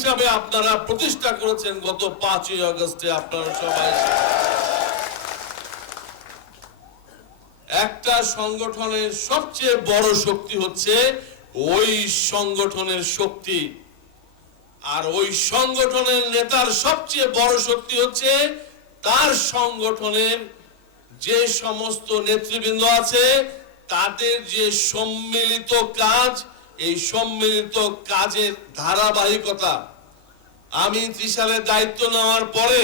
হিসাবে আপনারা প্রতিষ্ঠা করেছেন গত পাঁচই আগস্টে, আপনারা সবাই একটা সংগঠনের সবচেয়ে বড় শক্তি হচ্ছে ওই সংগঠনের শক্তি। আর ওই সংগঠনের নেতার সবচেয়ে বড় শক্তি হচ্ছে তার সংগঠনের যে সমস্ত নেতৃবৃন্দ আছে, তাদের যে সম্মিলিত কাজ, এই সম্মিলিত কাজের ধারাবাহিকতা আমি ত্রিশালের দায়িত্ব নেওয়ার পরে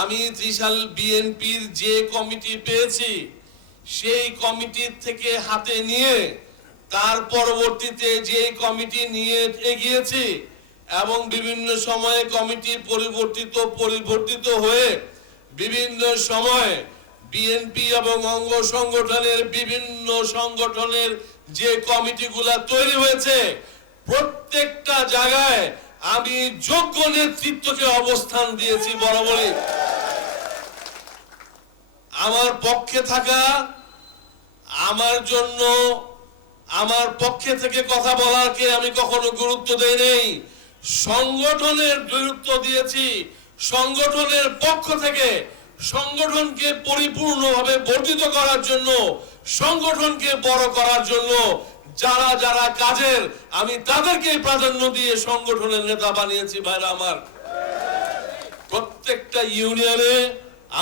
আমি ত্রিশাল বিএনপির যে কমিটি পেয়েছি, সেই কমিটির থেকে হাতে নিয়ে তার পরবর্তীতে যে কমিটি নিয়ে এগিয়েছি এবং বিভিন্ন সময়ে কমিটি পরিবর্তিত পরিবর্তিত হয়ে বিভিন্ন সময়ে বিএনপি এবং অঙ্গ সংগঠনের বিভিন্ন সংগঠনের যে কমিটিগুলা তৈরি হয়েছে, প্রত্যেকটা জায়গায় আমি যোগ্য নেতৃত্বকে অবস্থান দিয়েছি বরাবরই। আমার পক্ষে থাকা, আমার জন্য, আমার পক্ষে থেকে কথা বলাকে আমি কখনো গুরুত্ব দেই নেই। সংগঠনের গুরুত্ব দিয়েছি। সংগঠনের পক্ষ থেকে সংগঠনকে পরিপূর্ণভাবে বর্ধিত করার জন্য, সংগঠনকে বড় করার জন্য যারা যারা কাজের, আমি তাদেরকে প্রাধান্য দিয়ে সংগঠনের নেতা বানিয়েছি ভাইরা আমার। প্রত্যেকটা ইউনিয়নে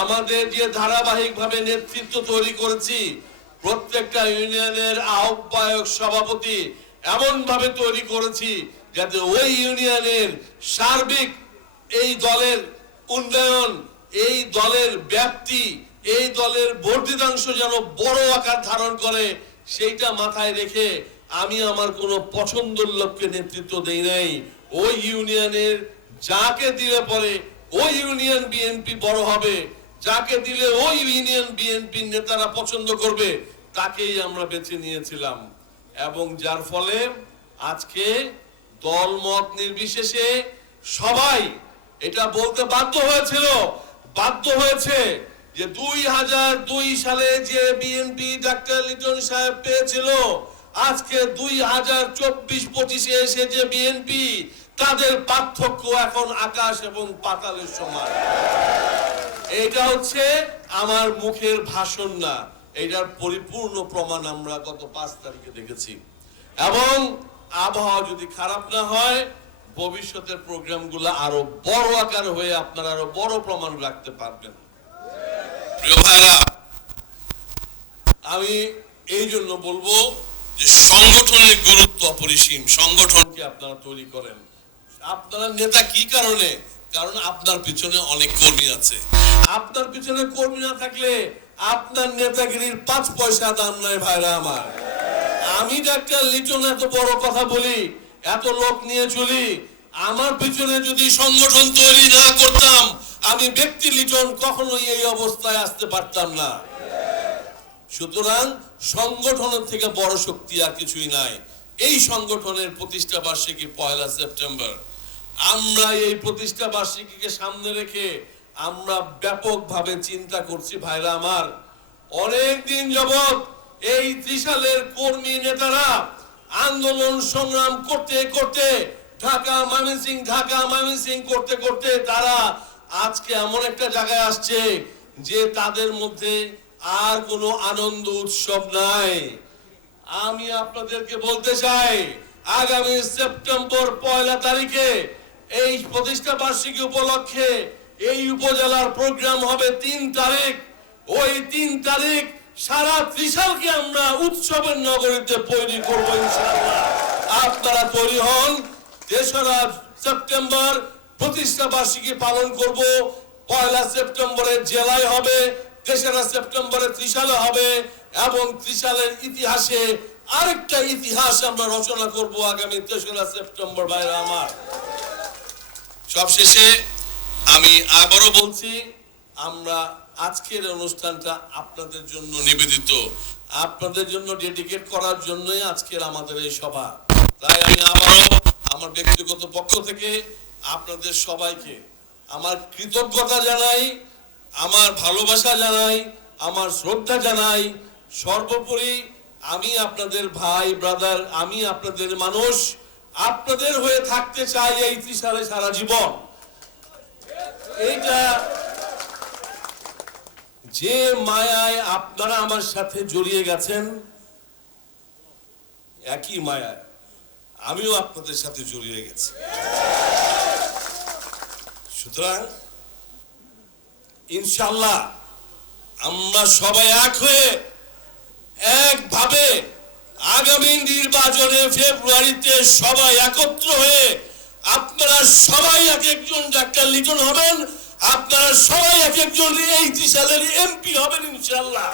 আমাদের যে ধারাবাহিকভাবে নেতৃত্ব তৈরি করেছি, প্রত্যেকটা ইউনিয়নের আহ্বায়ক সভাপতি এমন ভাবে তৈরি করেছি যাতে ওই ইউনিয়নের সার্বিক এই দলের উন্নয়ন, এই দলের ব্যাপ্তি, এই দলের বর্ধিতাংশ যেন বড় আকার ধারণ করে সেইটা মাথায় রেখে আমি আমার কোনো পছন্দের লোককে নেতৃত্ব দেই নাই। ওই ইউনিয়নের যাকে দিলে পরে ওই ইউনিয়ন বিএনপি বড় হবে, যাকে দিলে ওই ইউনিয়ন বিএনপি নেতারা পছন্দ করবে, তাকেই আমরা বেছে নিয়েছিলাম। এবং যার ফলে আজকে দল মত নির্বিশেষে সবাই এটা বলতে বাধ্য হয়েছিল, বাধ্য হয়েছে যে দুই হাজার দুই সালে যে বিএনপি ডাক্তার লিটন সাহেব পেয়েছিল, আজকে দুই হাজার চব্বিশ পঁচিশে এসে যে বিএনপি, তাদের পার্থক্য এখন আকাশ এবং পাতালের সমান। এটা হচ্ছে আমার মুখের ভাষণ না এটার পরিপূর্ণ প্রমাণ আমরা গত পাঁচ তারিখে দেখেছি। এবং আবহাওয়া যদি খারাপ না হয়, ভবিষ্যতের প্রোগ্রামগুলো আরও বড় আকার হয়ে আপনারা আরও বড় প্রমাণ রাখতে পারবেন। আমি এই জন্য বলব যে সংগঠনের গুরুত্ব অপরিসীম। সংগঠনকে আপনারা তৈরি করেন। আপনারা নেতা কি কারণে? কারণ আপনার পিছনে অনেক কর্মী আছে। আপনার পিছনে কর্মী না থাকলে আপনার নেতাগিরির পাঁচ পয়সা দাম নাই ভাইরা আমার। আমি ডাক্তার লিটন, এত বড় কথা বলি, এত লোক নিয়ে চলি, আমার পিছনে যদি সংগঠন তৈরি না করতাম আমি ব্যক্তি লিটন কখনোই এই অবস্থায় আসতে পারতাম না। সুতরাং সংগঠনের থেকে বড় শক্তি আর কিছুই নাই। এই সংগঠনের প্রতিষ্ঠা বার্ষিকী পয়লা সেপ্টেম্বর। আমরা এই প্রতিষ্ঠা বার্ষিকীকে সামনে রেখে আমরা ব্যাপকভাবে চিন্তা করছি ভাইরা আমার। অনেক দিন যাবৎ এই ত্রিশালের কর্মী নেতারা আন্দোলন সংগ্রাম করতে করতে, ঢাকা মামিসিং ঢাকা মামিসিং করতে করতে তারা আজকে এমন একটা জায়গায় আসছে যে তাদের মধ্যে আর কোনো আনন্দ উৎসব নাই। আমি আপনাদেরকে বলতে চাই, আগামী সেপ্টেম্বর পয়লা তারিখে এই প্রতিষ্ঠা বার্ষিকী উপলক্ষে এই উপজেলার প্রোগ্রাম হবে তিন তারিখ। ওই তিন তারিখ সারা ত্রিশালকে আমরা উৎসবের নগরীতে তৈরি করব ইনশাআল্লাহ। আপনারা তৈরি হন তেসরা সেপ্টেম্বর প্রতিষ্ঠা বার্ষিকী পালন করব। পয়লা সেপ্টেম্বরে জেলায় হবে, তেসরা সেপ্টেম্বরে ত্রিশালে হবে এবং ত্রিশালের ইতিহাসে আরেকটা ইতিহাস আমরা রচনা করব আগামী তেসরা সেপ্টেম্বর বাইরে আমার। সবশেষে আমি আবারও বলছি, আমরা আজকের অনুষ্ঠানটা আপনাদের জন্য নিবেদিত। আপনাদের জন্য ডেডিকেট করার জন্যই আজকের আমাদের এই সভা। তাই আমি আবারও আমার ব্যক্তিগত পক্ষ থেকে আপনাদের সবাইকে আমার কৃতজ্ঞতা জানাই, আমার ভালোবাসা জানাই, আমার শ্রদ্ধা জানাই। সর্বোপরি আমি আপনাদের ভাই, ব্রাদার, আমি আপনাদের মানুষ। আপনাদের হয়ে থাকতে চাই এই ত্রিশালে সারা জীবন। এইটা যে মায়ায় আপনারা আমার সাথে জড়িয়ে গেছেন, একই মায়ায় আমিও আপনাদের সাথে জড়িয়ে গেছি। সুতরাং ইনশাল্লাহ আমরা সবাই এক হয়ে, একভাবে আগামী নির্বাচনে ফেব্রুয়ারিতে সবাই একত্র হয়ে, আপনারা সবাই এক একজন ডাক্তার লিটন হবেন, আপনারা সবাই এক একজন এই সালের এমপি হবেন ইনশাল্লাহ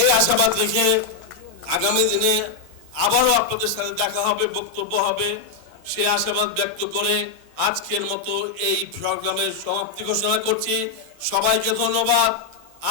এই আশাবাদ রেখে আগামী দিনে আবারও আপনাদের সাথে দেখা হবে, বক্তব্য হবে। সে আশাবাদ ব্যক্ত করে আজকের মতো এই প্রোগ্রামের সমাপ্তি ঘোষণা করছি। সবাইকে ধন্যবাদ।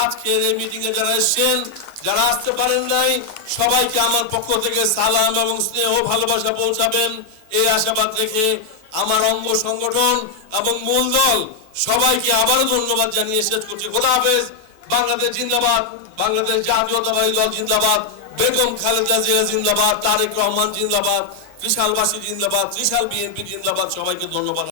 আজকের এই মিটিং এ যারা এসেছেন, যারা আসতে পারেন নাই, সবাইকে আমার পক্ষ থেকে সালাম এবং স্নেহ ভালোবাসা পৌঁছাবেন। এই আশাবাদ রেখে আমার অঙ্গ সংগঠন এবং মূল দল সবাইকে আবারও ধন্যবাদ জানিয়ে শেষ করছি। খোদা হাফেজ। বাংলাদেশ জিন্দাবাদ। বাংলাদেশ জাতীয়তাবাদী দল জিন্দাবাদ। বেগম খালেদা জিয়া জিন্দাবাদ। তারেক রহমান জিন্দাবাদ। ত্রিশালবাসী জিন্দাবাদ ত্রিশাল বিএনপি জিন্দাবাদ সবাইকে ধন্যবাদ।